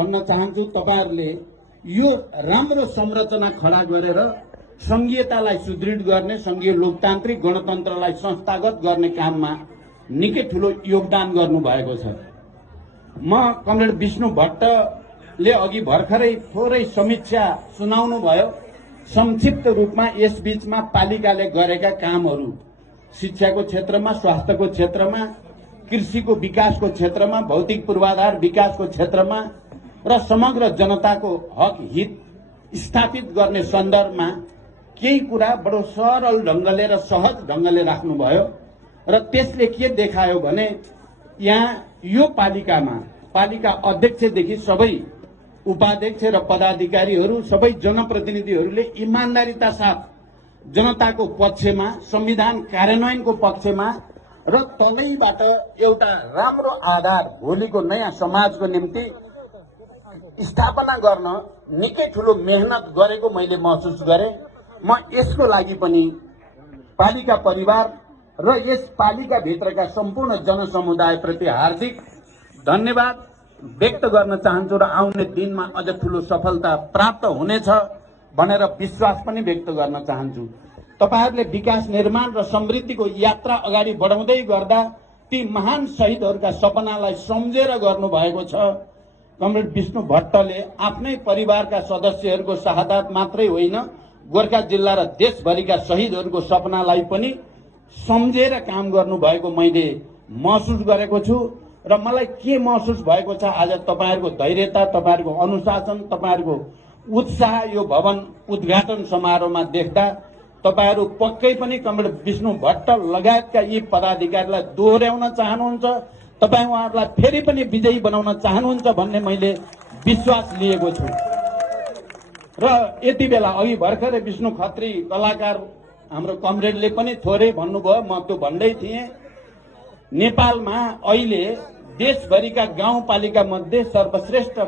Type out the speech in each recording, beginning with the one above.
भन्न चाहन्छु तपाईहरुले यो राम्रो संरचना खडा गरेर संघीयतालाई सुदृढ गर्ने, संघीय लोकतान्त्रिक गणतन्त्रलाई संस्थागत गर्ने काममा निकै ठूलो योगदान गर्नुभएको छ। म कमरेड विष्णु भट्टले अघि भर्खरै थोरै समीक्षा सुनाउनु भयो। संक्षिप्त रूपमा यस बीचमा पालिकाले गरेका कामहरू शिक्षाको क्षेत्रमा, स्वास्थ्यको क्षेत्रमा, कृषिको विकासको क्षेत्रमा, भौतिक पूर्वाधार विकासको क्षेत्रमा र समग्र जनताको हक हित स्थापित गर्ने सन्दर्भमा केही कुरा बडो सरल ढंगले र सहज ढंगले राख्नुभयो र त्यसले के देखायो भने यहाँ यो पालिकामा पालिका अध्यक्षदेखि सबै उपाध्यक्ष र पदाधिकारीहरू सबै जनप्रतिनिधिहरूले इमानदारीता साथ जनताको पक्षमा, संविधान कार्यान्वयनको पक्षमा र तलैबाट एउटा राम्रो आधार भोलिको नयाँ समाजको निम्ति स्थापना गर्न निकै ठूलो मेहनत गरेको मैले महसुस गरेँ। म यसको लागि पनि पालिका परिवार र यस पालिका भित्रका सम्पूर्ण जनसमुदायप्रति हार्दिक धन्यवाद व्यक्त गर्न चाहन्छु र आउने दिनमा अझ ठूलो सफलता प्राप्त हुनेछ भनेर विश्वास पनि व्यक्त गर्न चाहन्छु। तपाईहरुले विकास निर्माण र समृद्धिको यात्रा अगाडि बढाउँदै गर्दा ती महान शहीदहरूका सपनालाई सम्झेर गर्नुभएको छ। कमरेड विष्णु भट्टले आफ्नै परिवारका सदस्यहरूको शहादत मात्रै होइन, गोर्खा जिल्ला र देशभरिका शहीदहरूको सपनालाई पनि सम्झेर काम गर्नुभएको मैले महसुस गरेको छु र मलाई के महसुस भएको छ आज तपाईहरुको धैर्यता, तपाईहरुको अनुशासन, तपाईहरुको उत्साह यो भवन उद्घाटन समारोहमा देख्दा तपाईहरु पक्कै पनि कमरेड विष्णु भट्ट लगायतका यी पदाधिकारीलाई दोहोर्याउन चाहनुहुन्छ, तपाई उहाँहरूलाई फेरि पनि विजयी बनाउन चाहनुहुन्छ भन्ने मैले विश्वास लिएको छु। र यति बेला अघि भर्खरै विष्णु खत्री कलाकार हाम्रो कमरेडले पनि थोरै भन्नुभयो, म त्यो भन्दै थिएँ। नेपालमा अहिले देशभरिका गाउँपालिका मध्ये सर्वश्रेष्ठ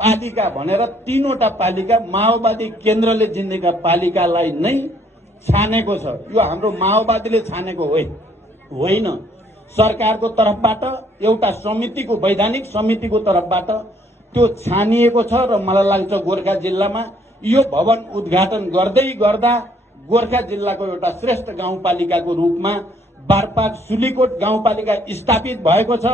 पालिका भनेर 3वटा पालिका माओवादी केन्द्रले जिन्देका पालिकालाई नै छानेको छ। यो हाम्रो माओवादीले छानेको होइन, सरकारको तर्फबाट एउटा समितिको, वैधानिक समितिको तर्फबाट त्यो छानिएको छ र मलाई लाग्छ गोर्खा जिल्लामा यो भवन उद्घाटन गर्दै गर्दा गोर्खा जिल्लाको एउटा श्रेष्ठ गाउँपालिकाको रूपमा बारपाक सुलीकोट गाउँपालिका स्थापित भएको छ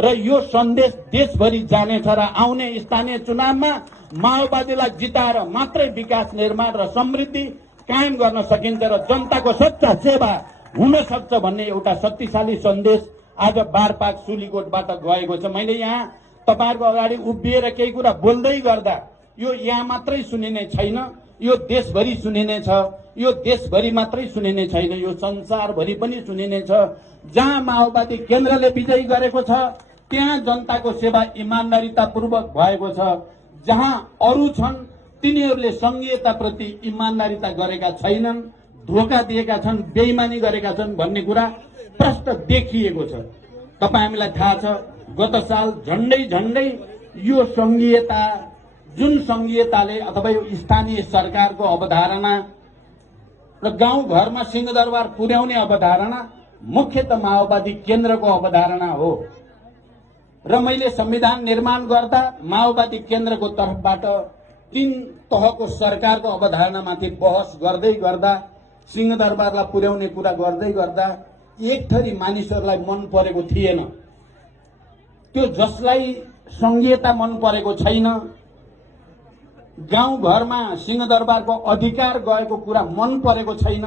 र यो सन्देश देशभरि जानेछ र आउने स्थानीय चुनावमा माओवादीलाई जिताएर मात्रै विकास निर्माण र समृद्धि कायम गर्न सकिन्छ र जनताको सच्चा सेवा हुन सक्छ भन्ने एउटा शक्तिशाली सन्देश आज बारपाक सुलीकोटबाट गएको छ। मैले यहाँ तपाईहरुको अगाडि उभिएर केही कुरा बोल्दै गर्दा यो यहाँ मात्रै सुनिने छैन, यो देशभरि सुनिने छ, यो देशभरि मात्रै सुनिने छैन, यो संसारभरि पनि सुनिने छ। जहाँ माओवादी केन्द्रले विजयी गरेको छ त्यहाँ जनताको सेवा इमानदारीतापूर्वक भएको छ। जहाँ अरू छन् तिनीहरूले संघीयताप्रति इमानदारीता गरेका छैनन्, धोका दिएका छन्, बेइमानी गरेका छन् भन्ने कुरा प्रष्ट देखिएको छ। तपाई हामीलाई थाहा छ गत साल झण्डै यो संघीयता, जुन संघीयताले अथवा यो स्थानीय सरकारको अवधारणा र गाउँ घरमा सिंहदरबार पुर्याउने अवधारणा मुख्यतः माओवादी केन्द्रको अवधारणा हो र मैले संविधान निर्माण गर्दा माओवादी केन्द्रको तर्फबाट 3 तहको सरकारको अवधारणामाथि बहस गर्दै गर्दा सिंहदरबारलाई पुर्याउने कुरा गर्दै गर्दा एक थरी मानिसहरूलाई मन परेको थिएन। त्यो जसलाई संघीयता मन परेको छैन, गाउँ घरमा सिंहदरबारको अधिकार गएको कुरा मन परेको छैन,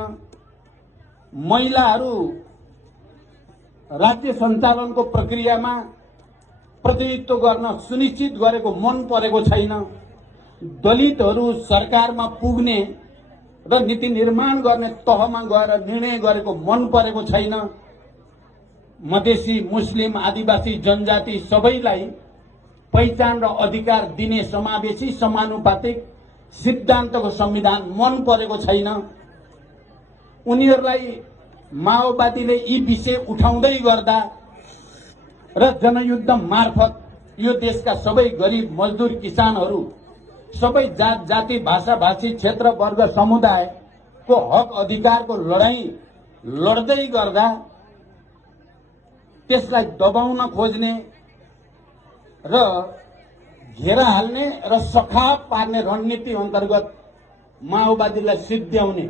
महिलाहरू राज्य सञ्चालनको प्रक्रियामा प्रतिनिधित्व गर्न सुनिश्चित गरेको मन परेको छैन, दलितहरू सरकारमा पुग्ने र नीति निर्माण गर्ने तहमा गएर निर्णय गरेको मन परेको छैन, मधेसी, मुस्लिम, आदिवासी जनजाति सबैलाई पहिचान र अधिकार दिने समावेशी समानुपातिक सिद्धान्तको संविधान मन परेको छैन। उनीहरूलाई माओवादीले यी विषय उठाउँदै गर्दा र जनयुद्ध मार्फत यो देशका सबै गरिब मजदुर किसानहरू, सबै जात जाति भाषा भाषी क्षेत्र वर्ग समुदायको हक अधिकारको लडाई लड्दै गर्दा त्यसलाई दबाउन खोज्ने र घेरा हाल्ने र सखाप पार्ने रणनीति अन्तर्गत माओवादीलाई सिद्ध्याउने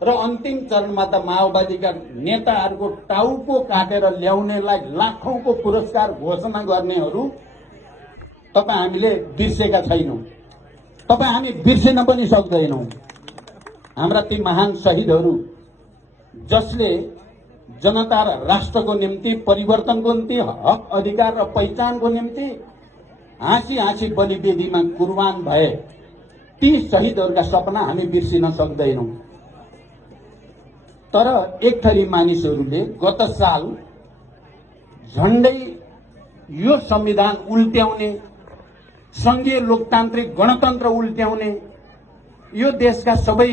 र अन्तिम चरणमा त माओवादीका नेताहरूको टाउको काटेर ल्याउनेलाई लाखौंको पुरस्कार घोषणा गर्नेहरू तपाईँ हामीले बिर्सेका छैनौं। तपाईँ हामी बिर्सिन पनि सक्दैनौं। हाम्रा ती महान शहीदहरू जसले जनता र राष्ट्रको निम्ति, परिवर्तनको निम्ति, हक अधिकार र पहिचानको निम्ति हाँसी हाँसी बलिवेदीमा कुर्बान भए, ती शहीदहरूका सपना हामी बिर्सिन सक्दैनौं। तर एक थरी मानिसहरूले गत साल झण्डै यो संविधान उल्ट्याउने, संघीय लोकतान्त्रिक गणतन्त्र उल्ट्याउने, यो देशका सबै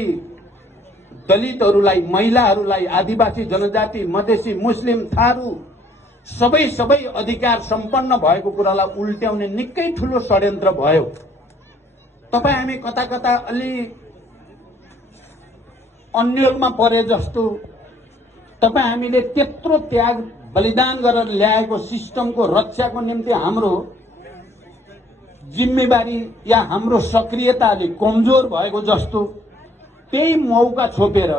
दलितहरूलाई, महिलाहरूलाई, आदिवासी जनजाति, मधेसी, मुस्लिम, थारू सबै अधिकार सम्पन्न भएको कुरालाई उल्ट्याउने निकै ठूलो षड्यन्त्र भयो। तपाईँ हामी कता कता अलि अन्यलमा परे जस्तो, तपाईँ हामीले त्यत्रो त्याग बलिदान गरेर ल्याएको सिस्टमको रक्षाको निम्ति हाम्रो जिम्मेवारी या हाम्रो सक्रियताले कमजोर भएको जस्तो, त्यही मौका छोपेर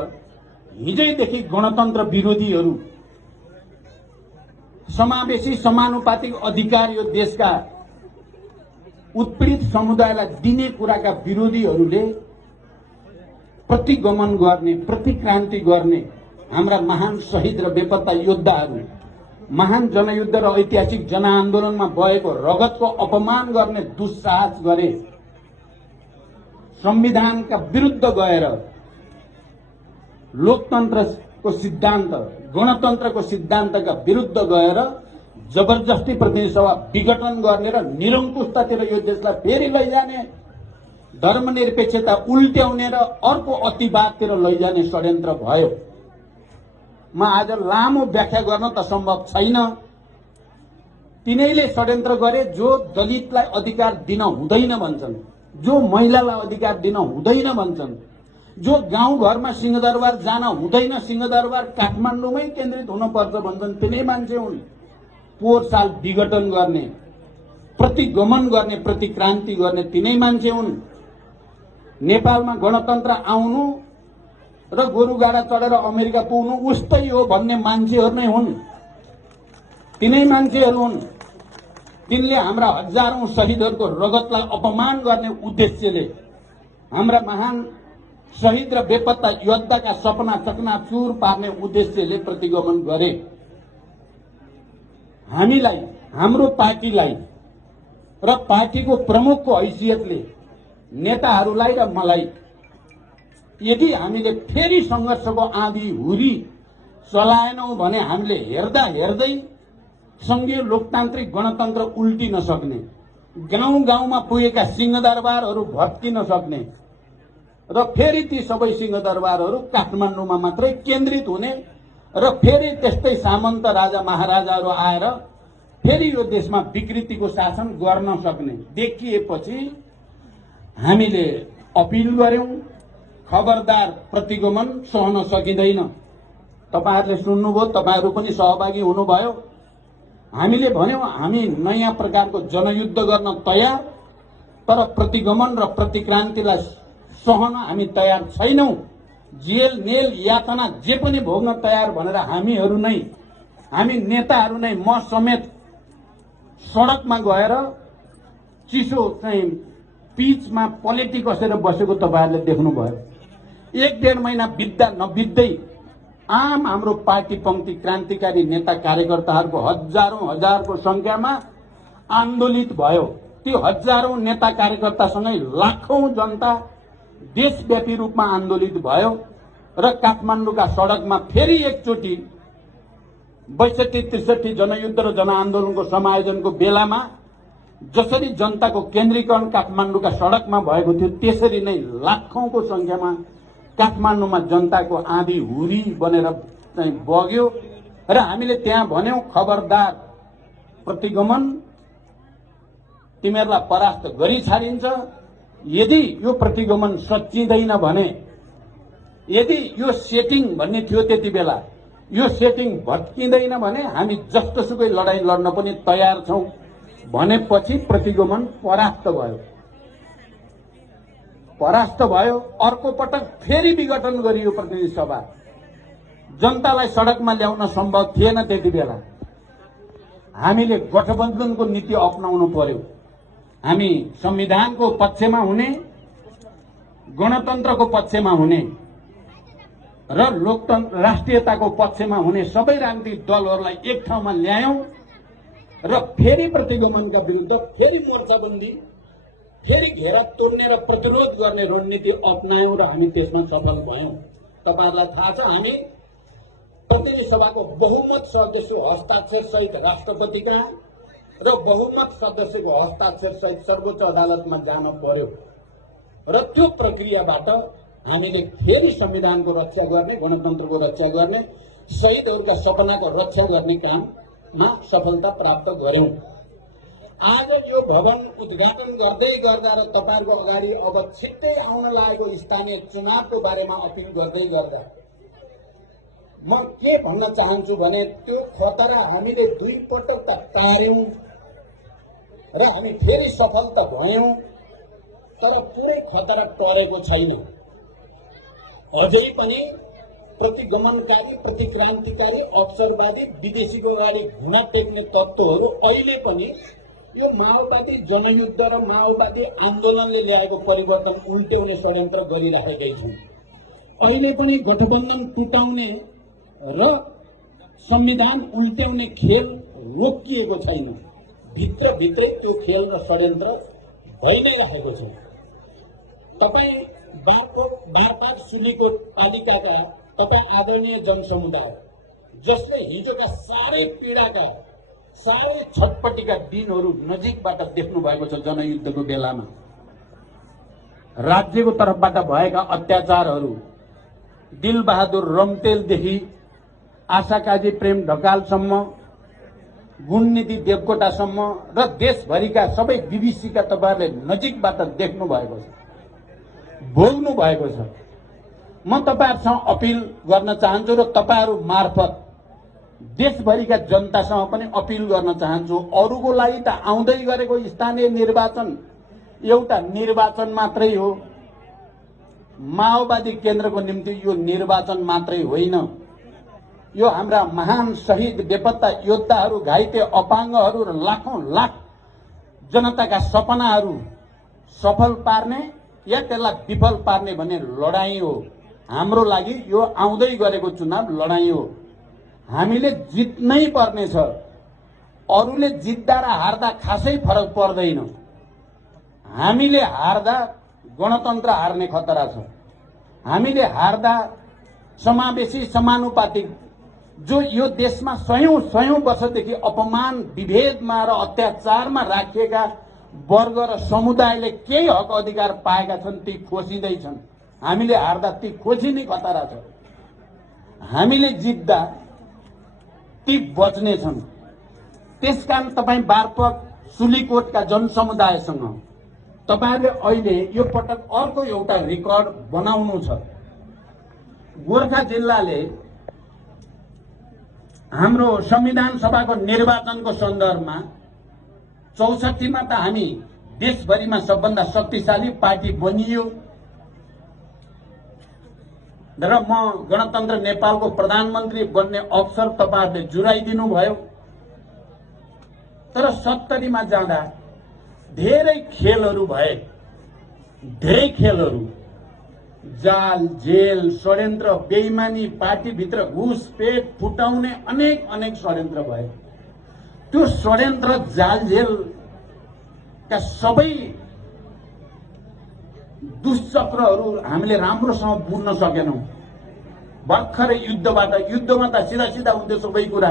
हिजैदेखि गणतन्त्र विरोधीहरू, समावेशी समानुपातिक अधिकार यो देशका उत्पीडित समुदायलाई दिने कुराका विरोधीहरूले प्रतिगमन गर्ने, प्रतिक्रान्ति गर्ने हाम्रा महान शहीद र बेपत्ता योद्धाहरू, महान जनयुद्ध र ऐतिहासिक जनआन्दोलनमा भएको रगतको अपमान गर्ने दुस्साहस गरे। संविधानका विरुद्ध गएर लोकतन्त्रको सिद्धान्त, गणतन्त्रको सिद्धान्तका विरुद्ध गएर जबरजस्ती प्रतिनिधि सभा विघटन गर्ने र निरङ्कुशतातिर यो देशलाई फेरि लैजाने, धर्मनिरपेक्षता उल्ट्याउने र अर्को अतिवादतिर लैजाने षड्यन्त्र भयो। म आज लामो व्याख्या गर्न त सम्भव छैन। तिनैले षड्यन्त्र गरे जो दलितलाई अधिकार दिन हुँदैन भन्छन्, जो महिलालाई अधिकार दिन हुँदैन भन्छन्, जो गाउँघरमा सिंहदरबार जान हुँदैन, सिंहदरबार काठमाडौँमै केन्द्रित हुनुपर्छ भन्छन्, तिनै मान्छे हुन्। पोहोर साल विघटन गर्ने, प्रतिगमन गर्ने, प्रतिक्रान्ति गर्ने तिनै मान्छे हुन्। नेपालमा गणतन्त्र आउनु र गोरुगाडा चढेर अमेरिका पुग्नु उस्तै हो भन्ने मान्छेहरू नै हुन्, तिनै मान्छेहरू हुन्। तिनले हाम्रा हजारौं शहीदहरूको रगतलाई अपमान गर्ने उद्देश्यले, हाम्रा महान शहीद र बेपत्ता योद्धाका सपना चकनाचुर पार्ने उद्देश्यले प्रतिगमन गरे। हामीलाई, हाम्रो पार्टीलाई र पार्टीको प्रमुखको हैसियतले नेताहरूलाई र मलाई यदि हामीले फेरि संघर्षको आँधी हुरी चलाएनौं भने हामीले हेर्दा हेर्दै संघीय लोकतान्त्रिक गणतन्त्र उल्टिन सक्ने, गाउँ गाउँमा पुगेका सिंहदरबारहरू भत्किन सक्ने र फेरि ती सबै सिंहदरबारहरू काठमाडौँमा मात्रै केन्द्रित हुने र फेरि त्यस्तै सामन्त राजा महाराजाहरू आएर फेरि यो देशमा विकृतिको शासन गर्न सक्ने देखिएपछि हामीले अपिल गर्यौं, खबरदार प्रतिगमन सहन सकिँदैन। तपाईहरुले सुन्नुभयो, तपाईहरु पनि सहभागी हुनुभयो। हामीले भन्यौं हामी नयाँ प्रकारको जनयुद्ध गर्न तयार, तर प्रतिगमन र प्रतिक्रान्तिलाई सहन हामी तयार छैनौं। जेल नेल यातना जे पनि भोग्न तयार भनेर हामी नेताहरू नै म समेत सडकमा गएर चिसो चाहिँ पिचमा पलेटी कसेर बसेको तपाईहरुले देख्नुभयो। 1-1.5 महिना बित्दा नबित्दै आम हाम्रो पार्टी पंक्ति क्रान्तिकारी नेता कार्यकर्ताहरूको हजारौं संख्यामा आन्दोलित भयो। ती हजारौं नेता कार्यकर्तासँगै लाखौं जनता देशव्यापी रूपमा आन्दोलित भयो र काठमाडौँका सडकमा फेरि एकचोटि 62-63 जनयुद्ध र जनआन्दोलनको समायोजनको बेलामा जसरी जनताको केन्द्रीकरण काठमाडौँका सडकमा भएको थियो, त्यसरी नै लाखौंको संख्यामा काठमाडौँमा जनताको आँधी हुरी बनेर चाहिँ बग्यो र हामीले त्यहाँ भन्यौं खबरदार प्रतिगमन तिमीहरूलाई परास्त गरी छाडिन्छ। यदि यो प्रतिगमन सच्चिँदैन भने, यदि यो सेटिङ भन्ने थियो त्यति बेला, यो सेटिङ भत्किँदैन भने हामी जस्तोसुकै लडाईँ लड्न पनि तयार छौं भनेपछि प्रतिगमन परास्त भयो। अर्को पटक फेरि विघटन गरियो प्रतिनिधि सभा। जनतालाई सडकमा ल्याउन सम्भव थिएन त्यति बेला। हामीले गठबन्धनको नीति अपनाउनु पर्यो। हामी संविधानको पक्षमा हुने, गणतन्त्रको पक्षमा हुने र लोकतन्त्र राष्ट्रियताको पक्षमा हुने सबै राजनीतिक दलहरूलाई एक ठाउँमा ल्यायौं र फेरि प्रतिगमनका विरुद्ध फेरि मोर्चाबन्दी, फेरि घेरा तोड्ने र प्रतिरोध गर्ने रणनीति अपनायौं र हामी त्यसमा सफल भयौं। तपाईहरुलाई थाहा छ, हामी प्रतिनिधि सभाको बहुमत सदस्यको हस्ताक्षर सहित राष्ट्रपति कहाँ र बहुमत सदस्यको हस्ताक्षर सहित सर्वोच्च अदालतमा जान पर्यो र त्यो प्रक्रियाबाट हामीले फेरि संविधानको रक्षा गर्ने, गणतन्त्रको रक्षा गर्ने, शहीदहरूका सपनाको रक्षा गर्ने काममा सफलता प्राप्त गर्यौं। आज यो भवन उद्घाटन गर्दै गर्दा र तपाईहरुको अगाडि अब छिट्टै आउन लागेको स्थानीय चुनावको बारेमा अपिल गर्दै गर्दा म के भन्न चाहन्छु भने त्यो खतरा हामीले दुई पटक त टार्यौं र हामी फेरि सफल त भयौं, तर पुरै खतरा टरेको छैन। अझै पनि प्रतिगमनकारी, प्रतिक्रान्तिकारी, अवसरवादी, विदेशीको अगाडि घुँडा टेक्ने तत्त्वहरू अहिले पनि यो माओवादी जनयुद्ध र माओवादी आन्दोलनले ल्याएको परिवर्तन उल्ट्याउने षड्यन्त्र गरिराखेकै छन्। अहिले पनि गठबन्धन टुटाउने र संविधान उल्ट्याउने खेल रोकिएको छैन। भित्रभित्रै त्यो खेल र षड्यन्त्र भइ नै रहेको छ। तपाई बारपाट सुलीकोट पालिकाका तपाई आदरणीय जनसमुदाय, जसले हिजोका साह्रै पीडाका, साह्रै छटपटीका दिनहरू नजिकबाट देख्नु भएको छ। जनयुद्धको बेलामा राज्यको तर्फबाट भएका अत्याचारहरू, दिलबहादुर रम्तेलदेखि आशाकाजी प्रेम ढकालसम्म, गुणनीति देवकोटासम्म र देशभरिका सबै विभीषिका तपाईहरुले नजिकबाट देख्नु भएको छ, भोग्नु भएको छ। म तपाईहरुसँग अपिल गर्न चाहन्छु र तपाईहरु मार्फत देशभरिका जनतासँग पनि अपिल गर्न चाहन्छु। अरूको लागि त आउँदै गरेको स्थानीय निर्वाचन एउटा निर्वाचन मात्रै हो। माओवादी केन्द्रको निम्ति यो निर्वाचन मात्रै होइन। यो हाम्रा महान शहीद बेपत्ता योद्धाहरू, घाइते अपाङ्गहरू र लाखौं लाख जनताका सपनाहरू सफल पार्ने या त्यसलाई विफल पार्ने भन्ने लडाईँ हो। हाम्रो लागि यो आउँदै गरेको चुनाव लडाईँ हो। हामीले जित्नै पर्नेछ। अरूले जित्दा र हार्दा खासै फरक पर्दैन। हामीले हार्दा गणतन्त्र हार्ने खतरा छ। हामीले हार्दा समावेशी समानुपातिक, जो यो देशमा सयौं वर्षदेखि अपमान, विभेदमा र अत्याचारमा राखिएका वर्ग र समुदायले केही हक अधिकार पाएका छन्, ती खोसिँदैछन्। हामीले हार्दा ती खोसिने खतरा छ। हामीले जित्दा ती बच्नेछन्। त्यसकारण तपाई बारपक सुलीकोटका जनसमुदायसँग तपाईहरुले अहिले यो पटक अर्को एउटा रेकर्ड बनाउनु छ। गोर्खा जिल्लाले हाम्रो संविधान सभाको निर्वाचनको सन्दर्भमा 64 मा त हामी देशभरिमा सबभन्दा शक्तिशाली पार्टी बनियो र म गणतन्त्र नेपालको प्रधानमन्त्री बन्ने अवसर तपाईहरुले जुराइदिनु भयो। तर 70 मा जाँदा धेरै खेलहरू भए, धेरै खेलहरू, जाल, जेल, षड्यन्त्र, बेइमानी, पार्टीभित्र घुसपेट फुटाउने अनेक षड्यन्त्र भए। त्यो षड्यन्त्र, जाल, जेलका सबै दुष्चक्रहरू हामीले राम्रोसँग बुझ्न सकेनौं। भर्खरै युद्धमा त सिधा हुन्थ्यो सबै कुरा।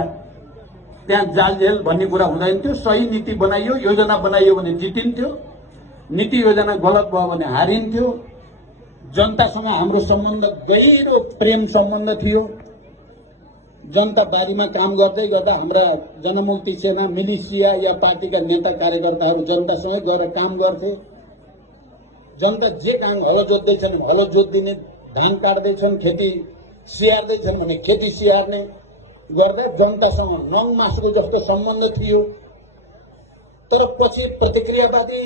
त्यहाँ जाल जेल भन्ने कुरा हुँदैन थियो। सही नीति बनाइयो, योजना बनाइयो भने जितिन्थ्यो। नीति योजना गलत भयो भने हारिन्थ्यो। जनतासँग हाम्रो सम्बन्ध गहिरो प्रेम सम्बन्ध थियो। जनता बारीमा काम गर्दै गर्दा हाम्रा जनमुक्ति सेना, मिलिसिया या पार्टीका नेता कार्यकर्ताहरू जनतासँगै गएर काम गर्थे। जनता जे काम हलो जोत्दैछन् हलो जोत्दिने, धान काट्दैछन्, खेती स्याहार्दैछन् भने खेती स्याहार्ने गर्दा जनतासँग नङ मासुको जस्तो सम्बन्ध थियो। तर पछि प्रतिक्रियावादी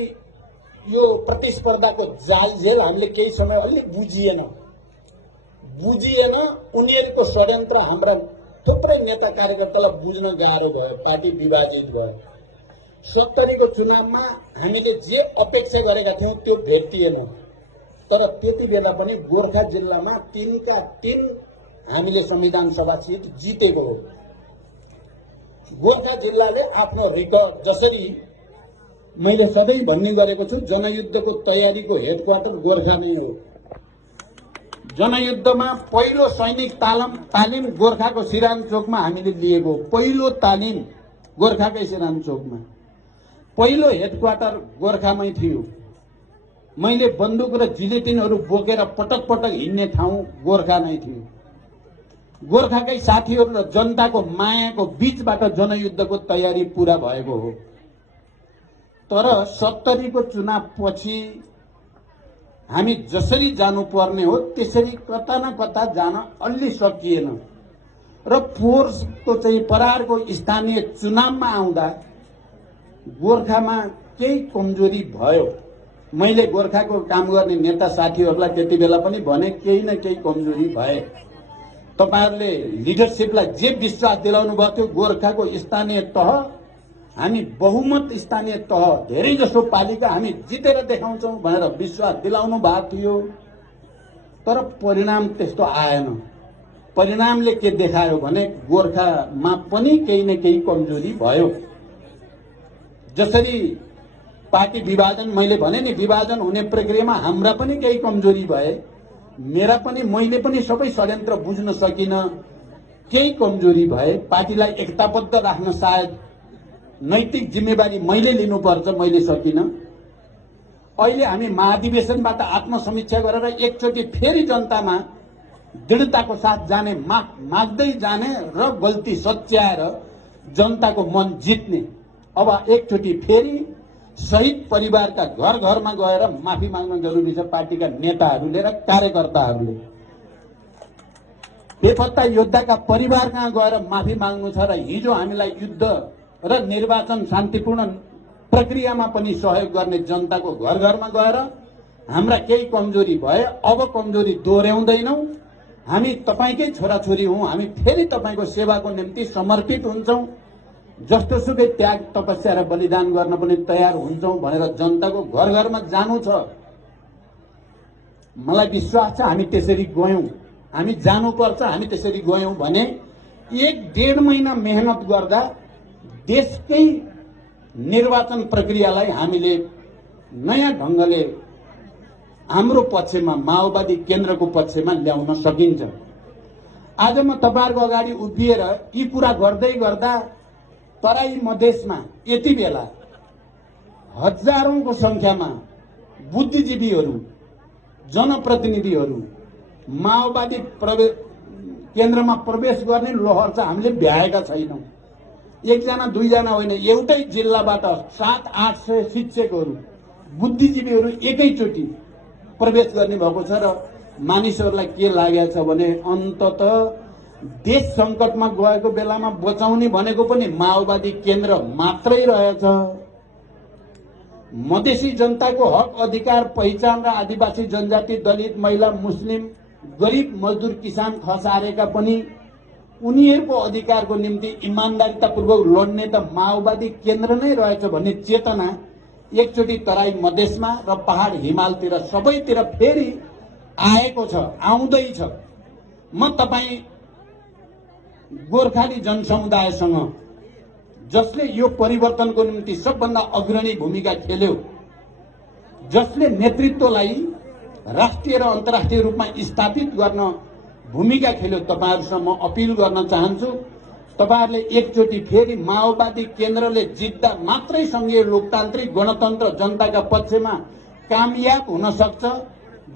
यो प्रतिस्पर्धाको जालझेल हामीले केही समय अलि बुझिएन उनीहरूको षड्यन्त्र हाम्रा थुप्रै नेता कार्यकर्तालाई बुझ्न गाह्रो भयो, पार्टी विभाजित भयो। 70 को चुनावमा हामीले जे अपेक्षा गरेका थियौं त्यो भेटिएन, तर त्यति बेला पनि गोरखा जिल्लामा 3 का 3 हामीले संविधान सभा सीट जितेको हो। गोरखा जिल्लाले आफ्नो रिकर्ड, जसरी मैले सधैँ भन्ने गरेको छु, जनयुद्धको तयारीको हेडक्वार्टर गोरखा नै हो। जनयुद्धमा पहिलो सैनिक तालिम गोरखाको सिरानचोकमा हामीले लिएको, पहिलो तालिम गोरखाकै सिरानचोकमा, पहिलो हेडक्वार्टर गोरखामै थियो। मैले बन्दुक र जिलेटिनहरू बोकेर पटक पटक हिँड्ने ठाउँ गोरखा नै थियो। गोरखाकै साथीहरू र जनताको मायाको बीचबाट जनयुद्धको तयारी पूरा भएको हो। तर 70 को चुनाव पछि हामी जसरी जानुपर्ने हो त्यसरी कता न कता जान अलि सकिएन र फोर्सको चाहिँ परारको स्थानीय चुनावमा आउँदा गोरखामा केही कमजोरी भयो। मैले गोरखाको काम गर्ने नेता साथीहरूलाई त्यति बेला पनि भने केही न केही कमजोरी भए। तपाईहरुले लिडरशिपलाई जे विश्वास दिलाउनु भएको थियो, गोरखाको स्थानीय तह, हामी बहुमत स्थानीय तह धेरै जसो पालिका हामी जितेर देखाउँछौं भनेर विश्वास दिलाउनु भएको थियो, तर परिणाम त्यस्तो आएन। परिणामले के देखायो भने गोरखामा पनि केही न केही कमजोरी भयो। जसरी पार्टी विभाजन, मैले भने नि विभाजन हुने प्रक्रियामा हाम्रा पनि केही कमजोरी भए, मेरा पनि, मैले पनि सबै षड्यन्त्र बुझ्न सकिन, केही कमजोरी भए। पार्टीलाई एकताबद्ध राख्न सायद नैतिक जिम्मेवारी मैले लिनुपर्छ, मैले सकिन। अहिले हामी महाधिवेशनबाट आत्मसमीक्षा गरेर एकचोटि फेरि जनतामा दृढताको साथ जाने, माग्दै जाने र गल्ती सच्याएर जनताको मन जित्ने। अब एकचोटि फेरि शहीद परिवारका घर घरमा गएर माफी माग्न जरुरी छ, पार्टीका नेताहरूले र कार्यकर्ताहरूले। बेपत्ता योद्धाका परिवार कहाँ गएर माफी माग्नु छ र हिजो हामीलाई युद्ध र निर्वाचन शान्तिपूर्ण प्रक्रियामा पनि सहयोग गर्ने जनताको घर घरमा गएर हाम्रा केही कमजोरी भए, अब कमजोरी दोहोर्याउँदैनौं। हामी तपाईकै छोराछोरी हौं, हामी फेरि तपाईको सेवाको निम्ति समर्पित हुन्छौं, जस्तो सुकै त्याग, तपस्या र बलिदान गर्न पनि तयार हुन्छौं भनेर जनताको घर घरमा जानु छ। मलाई विश्वास छ हामी त्यसरी गयौं, हामी जानुपर्छ, हामी त्यसरी गयौं भने 1-1.5 महिना मेहनत गर्दा देशकै निर्वाचन प्रक्रियालाई हामीले नयाँ ढंगले हाम्रो पक्षमा, माओवादी केन्द्रको पक्षमा ल्याउन सकिन्छ। आज म तपाईहरुको अगाडि उभिएर यी कुरा गर्दै गर्दा तराई मधेसमा यति बेला हजारौंको संख्यामा बुद्धिजीवीहरू, जनप्रतिनिधिहरू माओवादी केन्द्रमा प्रवेश गर्ने लहर चाहिँ हामीले भ्याएका छैनौं। 1 जना 2 जना होइन, एउटै जिल्लाबाट 700-800 शिक्षकहरू, बुद्धिजीवीहरू एकैचोटि प्रवेश गर्ने भएको छ र मानिसहरूलाई के लागेको छ भने अन्ततः देश संकटमा गएको बेलामा बचाउने भनेको पनि माओवादी केन्द्र मात्रै रहेछ। मधेसी जनताको हक, अधिकार, पहिचान र आदिवासी जनजाति, दलित, महिला, मुस्लिम, गरिब, मजदुर, किसान, खसारेका पनि उनीहरूको अधिकारको निम्ति इमानदारीतापूर्वक लड्ने त माओवादी केन्द्र नै रहेछ भन्ने चेतना एकचोटि तराई मधेसमा र पहाड हिमालतिर सबैतिर फेरि आएको छ, आउँदैछ। म तपाई गोर्खाली जनसमुदायसँग, जसले यो परिवर्तनको निम्ति सबभन्दा अग्रणी भूमिका खेल्यो, जसले नेतृत्वलाई राष्ट्रिय र अन्तर्राष्ट्रिय रूपमा स्थापित गर्न भूमिका खेल्यो, तपाईहरुसँग अपील गर्न चाहन्छु। तपाईहरुले एकचोटि फेरि माओवादी केन्द्रले जित्दा मात्रै संघीय लोकतान्त्रिक गणतन्त्र जनताका पक्षमा कामयाब हुन सक्छ।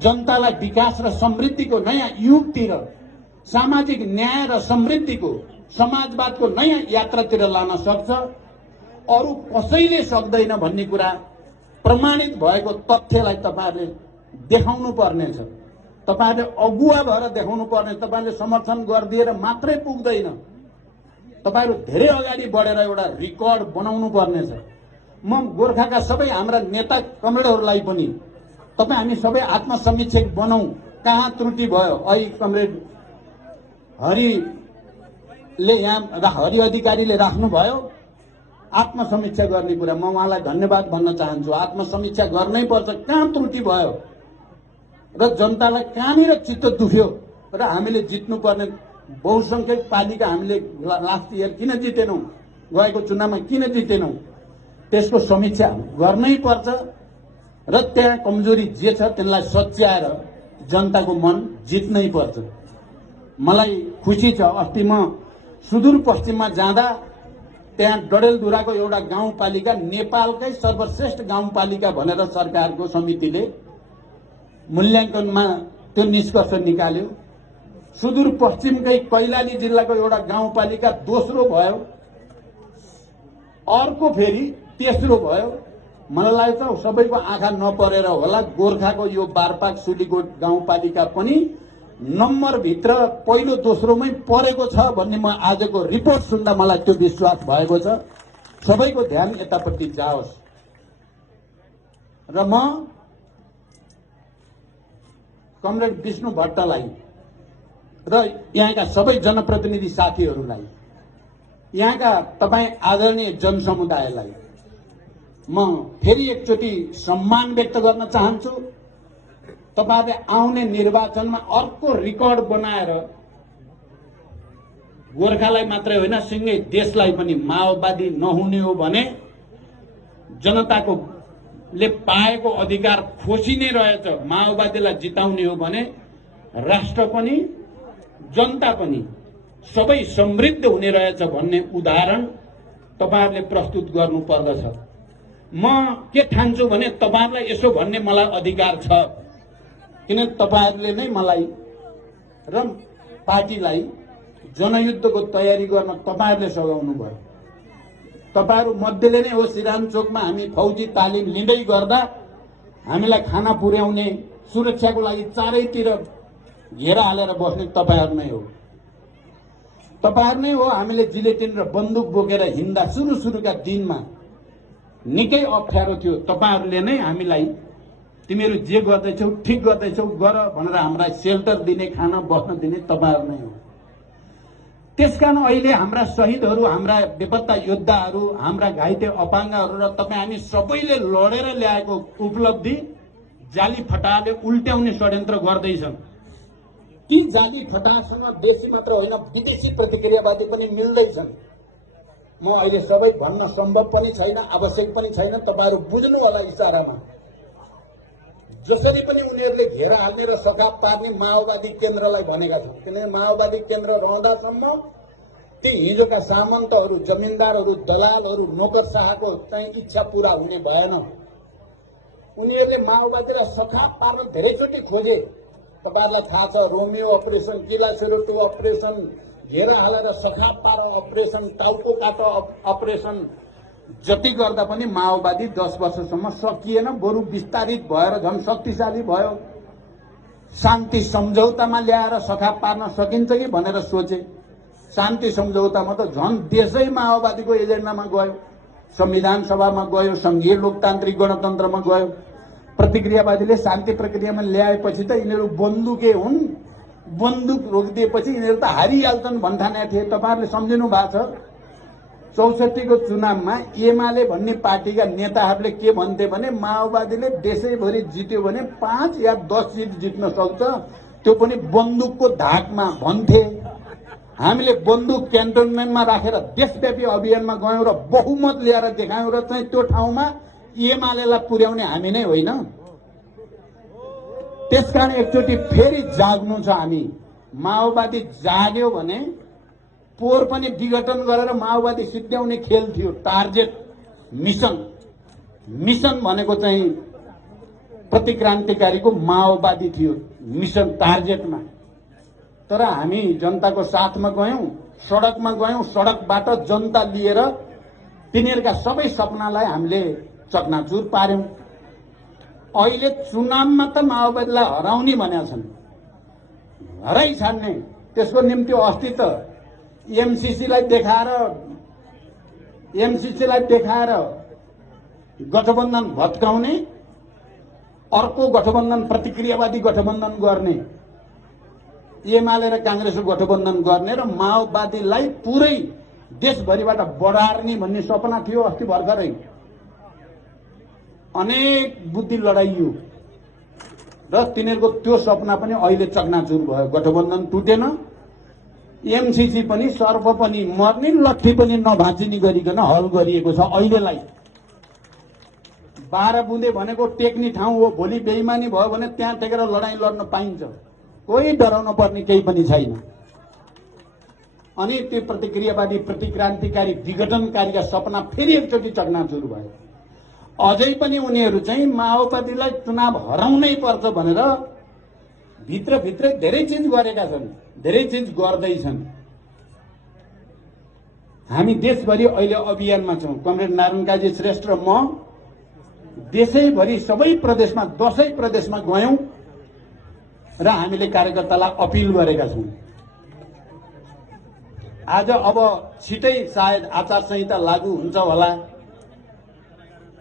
जनतालाई विकास र समृद्धिको नयाँ युगतिर, सामाजिक न्याय र समृद्धिको, समाजवादको नयाँ यात्रातिर लान सक्छ। अरु कसैले सक्दैन भन्ने कुरा प्रमाणित भएको तथ्यलाई तपाईहरुले देखाउनु पर्नेछ। तपाईहरुले अगुवा भएर देखाउनु पर्ने, तपाईहरुले समर्थन गरिदिएर मात्रै पुग्दैन। तपाईहरु धेरै अगाडि बढेर एउटा रिकर्ड बनाउनु पर्नेछ। म गोर्खाका सबै हाम्रा नेता कमरेडहरूलाई पनि तपाईँ हामी सबै आत्मसमीक्षक बनाऊ, कहाँ त्रुटि भयो। अहिले कमरेड हरिले यहाँ हरि अधिकारीले राख्नुभयो आत्मसमीक्षा गर्ने कुरा, म उहाँलाई धन्यवाद भन्न चाहन्छु। आत्मसमीक्षा गर्नै पर्छ, कहाँ त्रुटि भयो र जनतालाई कहाँनिर चित्त दुख्यो र हामीले जित्नुपर्ने बहुसंख्यक पालिका हामीले लास्ट इयर किन जितेनौं, गएको चुनावमा किन जितेनौं, त्यसको समीक्षा गर्नै पर्छ र त्यहाँ कमजोरी जे छ त्यसलाई सच्याएर जनताको मन जित्नै पर्छ। मलाई खुसी छ, अस्ति म सुदूरपश्चिममा जाँदा त्यहाँ डडेलधुराको एउटा गाउँपालिका नेपालकै सर्वश्रेष्ठ गाउँपालिका भनेर सरकारको समितिले मूल्याङ्कनमा त्यो निष्कर्ष निकाल्यो। सुदूरपश्चिमकै कैलाली जिल्लाको एउटा गाउँपालिका दोस्रो भयो, अर्को फेरि तेस्रो भयो। मलाई लाग्छ सबैको आँखा नपरेर होला, गोर्खाको यो बारपाक सुलीकोट गाउँपालिका पनि नम्बरभित्र पहिलो दोस्रोमै परेको छ भन्ने म आजको रिपोर्ट सुन्दा मलाई त्यो विश्वास भएको छ। सबैको ध्यान यतापट्टि जाओस् र म कमरेड विष्णु भट्टलाई र यहाँका सबै जनप्रतिनिधि साथीहरूलाई, यहाँका तपाईँ आदरणीय जनसमुदायलाई म फेरि एकचोटि सम्मान व्यक्त गर्न चाहन्छु। तपाईहरुले आउने निर्वाचनमा अर्को रिकर्ड बनाएर गोर्खालाई मात्रै होइन सिंगै देशलाई पनि माओवादी नहुने हो भने जनताको ले पाएको अधिकार खोसिने रहेछ, माओवादीलाई जिताउने हो भने राष्ट्र पनि जनता पनि सबै समृद्ध हुने रहेछ भन्ने उदाहरण तपाईहरुले प्रस्तुत गर्नु पर्दछ। म के ठान्छु भने तपाईहरुलाई यसो भन्ने मलाई अधिकार छ, किन तपाईहरुले नै मलाई र पार्टीलाई जनयुद्धको तयारी गर्न तपाईहरुले सघाउनु भयो। तपाईहरु मध्येले नै हो सिरानचोकमा हामी फौजी तालिम लिँदै गर्दा हामीलाई खाना पुर्याउने, सुरक्षाको लागि चारैतिर घेरा हालेर बस्ने तपाईहरु नै हो। तपाईहरु नै हो हामीले जिलेटिन र बन्दुक बोकेर हिँड्दा सुरुका दिनमा निकै अप्ठ्यारो थियो। तपाईहरुले नै हामीलाई तिमीहरू जे गर्दैछौ ठिक गर्दैछौ गर भनेर हामीलाई सेल्टर दिने, खाना बस्न दिने तपाईहरु नै हो। त्यसकारण अहिले हाम्रा शहीदहरू, हाम्रा बेपत्ता योद्धाहरू, हाम्रा घाइते अपाङ्गहरू र तपाईँ हामी सबैले लडेर ल्याएको उपलब्धि जाली फटाहाले उल्ट्याउने षड्यन्त्र गर्दैछन्। ती जाली फटाहासँग देशी मात्र होइन विदेशी प्रतिक्रियावादी पनि मिल्दैछन्। म अहिले सबै भन्न सम्भव पनि छैन, आवश्यक पनि छैन, तपाईहरु बुझ्नु होला इशारामा। जसरी पनि उनीहरूले घेरा हाल्ने र सखाप पार्ने माओवादी केन्द्रलाई भनेका छन्, किनभने माओवादी केन्द्र रहँदासम्म ती हिजोका सामन्तहरू, जमिनदारहरू, दलालहरू, नोकरशाहको चाहिँ इच्छा पूरा हुने भएन। उनीहरूले माओवादीलाई सखाप पार्न धेरैचोटि खोजे। तपाईहरुलाई थाहा छ, रोमियो अपरेसन, किला सेरोटो अपरेसन, घेरा हालेर सखाप पार अपरेसन, टाउको काट अपरेसन जति गर्दा पनि माओवादी 10 वर्षसम्म सकिएन, बरु विस्तारित भएर झन् शक्तिशाली भयो। शान्ति सम्झौतामा ल्याएर सखाप पार्न सकिन्छ कि भनेर सोचे। शान्ति सम्झौतामा त झन् देशै माओवादीको एजेन्डामा गयो, संविधान सभामा गयो, संघीय लोकतान्त्रिक गणतन्त्रमा गयो। प्रतिक्रियावादीले शान्ति प्रक्रियामा ल्याएपछि त यिनीहरू बन्दुके हुन्, बन्दुक रोकिदिएपछि यिनीहरू त हारिहाल्छन् भन्ठानेका थिए। तपाईहरुले सम्झिनु भएको छ 64 को चुनावमा एमाले भन्ने पार्टीका नेताहरूले के भन्थे भने माओवादीले देशैभरि जित्यो भने 5 या 10 सिट जित्न सक्छ, त्यो पनि बन्दुकको धाकमा भन्थे। हामीले बन्दुक क्यान्टोनमेन्टमा राखेर देशव्यापी अभियानमा गयौं र बहुमत ल्याएर देखायौं र चाहिँ त्यो ठाउँमा एमालेलाई पुर्याउने हामी नै होइन। त्यसकारण एकचोटि फेरि जाग्नु छ हामी। माओवादी जाग्यो भने पोहोर पनि विघटन गरेर माओवादी सिद्ध्याउने खेल थियो। टार्गेट मिशन भनेको चाहिँ प्रतिक्रान्तिकारीको माओवादी थियो, मिशन टार्गेटमा। तर हामी जनताको साथमा गयौं, सडकमा गयौं, सडकबाट जनता लिएर तिनीहरूका सबै सपनालाई हामीले चकनाचुर पार्यौं। अहिले चुनावमा त माओवादीलाई हराउने भनेका छन्, हराइ छाड्ने। त्यसको निम्ति अस्ति त एमसीसीलाई देखाएर गठबन्धन भत्काउने, अर्को गठबन्धन प्रतिक्रियावादी गठबन्धन गर्ने, एमाले र कांग्रेसको गठबन्धन गर्ने र माओवादीलाई पुरै देशभरिबाट बढार्ने भन्ने सपना थियो। अस्ति भर्खरै अनेक बुद्धि लडाइयो र तिनीहरूको त्यो सपना पनि अहिले चकनाचुर भयो। गठबन्धन टुटेन, एमसीसी पनि सर्प पनि मर्ने, लट्ठी पनि नभाँचिने गरिकन हल गरिएको छ। अहिलेलाई 12 बुँदे भनेको टेक्ने ठाउँ हो। भोलि बेइमानी भयो भने त्यहाँ टेकेर लडाईँ लड्न पाइन्छ। कोही डराउन पर्ने केही पनि छैन। अनि त्यो प्रतिक्रियावादी प्रतिक्रान्तिकारी विघटनकारीका सपना फेरि एकचोटि चकनाचुर भयो। अझै पनि उनीहरू चाहिँ माओवादीलाई चुनाव हराउनै पर्छ भनेर भित्रभित्रै धेरै चिज गरेका छन्, धेरै चिज गर्दैछन्। हामी देशभरि अहिले अभियानमा छौं। कमरेड नारायण काजी श्रेष्ठ र म देशैभरि सबै प्रदेशमा 10 प्रदेशमा गयौं र हामीले कार्यकर्तालाई अपिल गरेका छौं। आज अब छिटै सायद आचार संहिता लागू हुन्छ होला,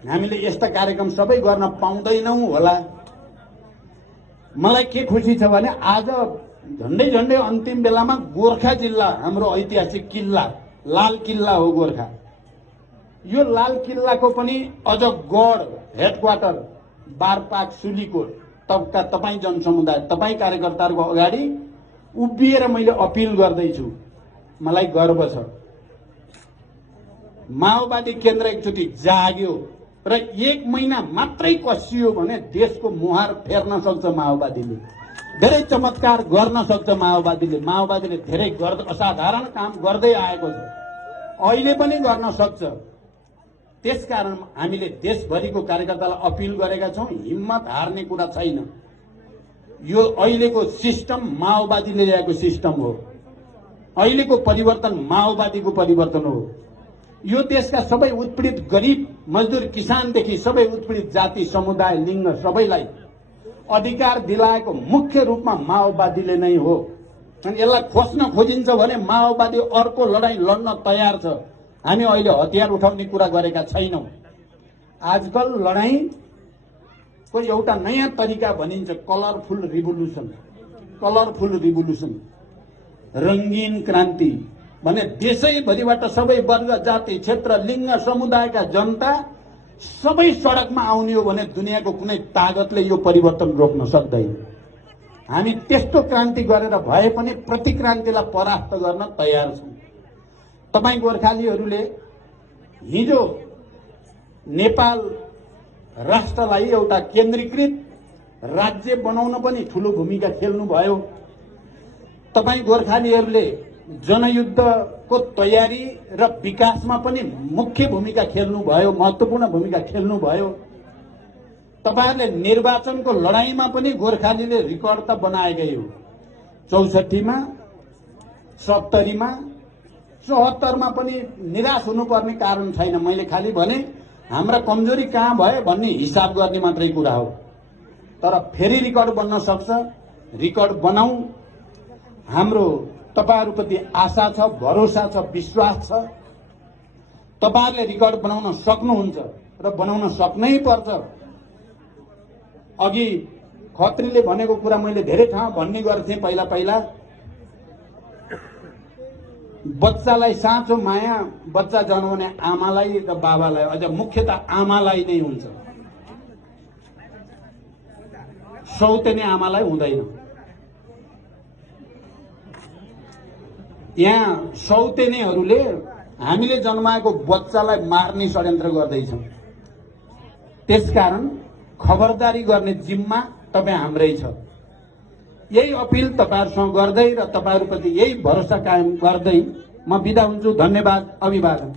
हामीले यस्ता कार्यक्रम सबै गर्न पाउँदैनौं होला। मलाई के खुसी छ भने आज झन्डै झन्डै अन्तिम बेलामा गोर्खा जिल्ला, हाम्रो ऐतिहासिक किल्ला, लाल किल्ला हो गोर्खा, यो लाल किल्लाको पनि अझ गढ हेडक्वार्टर बारपाक सुलीकोट तपाई जनसमुदाय, तपाई कार्यकर्ताहरूको अगाडि उभिएर मैले अपिल गर्दैछु। मलाई गर्व छ। माओवादी केन्द्र एकचोटि जाग्यो र 1 महिना मात्रै कसियो भने देशको मुहार फेर्न सक्छ माओवादीले। धेरै चमत्कार गर्न सक्छ माओवादीले। माओवादीले धेरै असाधारण काम गर्दै आएको छ, अहिले पनि गर्न सक्छ। त्यसकारण हामीले देशभरिको कार्यकर्तालाई अपिल गरेका छौं, हिम्मत हार्ने कुरा छैन। यो अहिलेको सिस्टम माओवादीले ल्याएको सिस्टम हो। अहिलेको परिवर्तन माओवादीको परिवर्तन हो। यो देशका सबै उत्पीडित गरिब मजदुर किसानदेखि सबै उत्पीडित जाति समुदाय लिङ्ग सबैलाई अधिकार दिलाएको मुख्य रूपमा माओवादीले नै हो। अनि यसलाई खोज्न खोजिन्छ भने माओवादी अर्को लडाईँ लड्न तयार छ। हामी अहिले हतियार उठाउने कुरा गरेका छैनौं। आजकल लडाईँको एउटा नयाँ तरिका भनिन्छ कलरफुल रिभोल्युसन। कलरफुल रिभोल्युसन, रंगीन क्रान्ति भने देशैभरिबाट सबै वर्ग जाति क्षेत्र लिङ्ग समुदायका जनता सबै सडकमा आउने हो भने दुनियाँको कुनै तागतले यो परिवर्तन रोक्न सक्दैन। हामी त्यस्तो क्रान्ति गरेर भए पनि प्रतिक्रान्तिलाई परास्त गर्न तयार छौं। तपाई गोर्खालीहरूले हिजो नेपाल राष्ट्रलाई एउटा केन्द्रीकृत राज्य बनाउन पनि ठूलो भूमिका खेल्नुभयो। तपाई गोर्खालीहरूले जनयुद्धको तयारी र विकासमा पनि मुख्य भूमिका खेल्नुभयो, महत्त्वपूर्ण भूमिका खेल्नुभयो। तपाईहरुले निर्वाचनको लडाईँमा पनि गोर्खालीले रिकर्ड त बनाएकै हो। 64 मा, 70 मा, 74 मा पनि निराश हुनुपर्ने कारण छैन। मैले खाली भने हाम्रा कमजोरी कहाँ भयो भन्ने हिसाब गर्ने मात्रै कुरा हो। तर फेरि रिकर्ड बन्न सक्छ। रिकर्ड बनाऊ। हाम्रो तपाईहरुप्रति आशा छ, भरोसा छ, विश्वास छ। तपाईहरुले रिकर्ड बनाउन सक्नुहुन्छ र बनाउन सक्नै पर्छ। अघि खत्रीले भनेको कुरा मैले धेरै ठाउँ भन्ने गर्थे। पहिला बच्चालाई साँचो माया बच्चा जन्माउने आमालाई र बाबालाई, अझ मुख्यतः आमालाई नै हुन्छ। सौतेनी आमालाई हुँदैन। यहाँ सौतेनीहरूले हामीले जन्माएको बच्चालाई मार्ने षड्यन्त्र गर्दैछन्। त्यसकारण खबरदारी गर्ने जिम्मा तपाई हाम्रै छ। यही अपिल तपाईहरुसँग गर्दै र तपाईहरुप्रति यही भरोसा कायम गर्दै म बिदा हुन्छु। धन्यवाद। अभिवादन।